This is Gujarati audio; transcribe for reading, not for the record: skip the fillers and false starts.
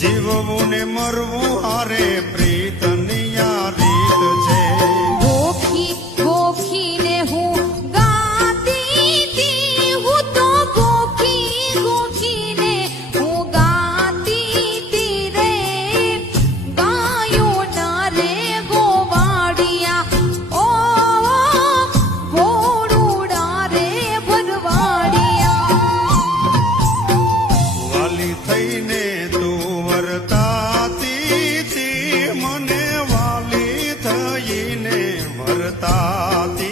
જીવવું ને મરવું હારે પ્રીતની આ રીત છે ગોખી ગોખીને હું ગાતી તી હું તો ગોખી ગોખીને હું ગાતી તી રે ગાયો ના રે ગોવાડિયા ઓ ભોળુડા રે ભરવાડિયા વાલી થઈને તું વર્તાતી તી મને વાલી થઈને વર્તાતી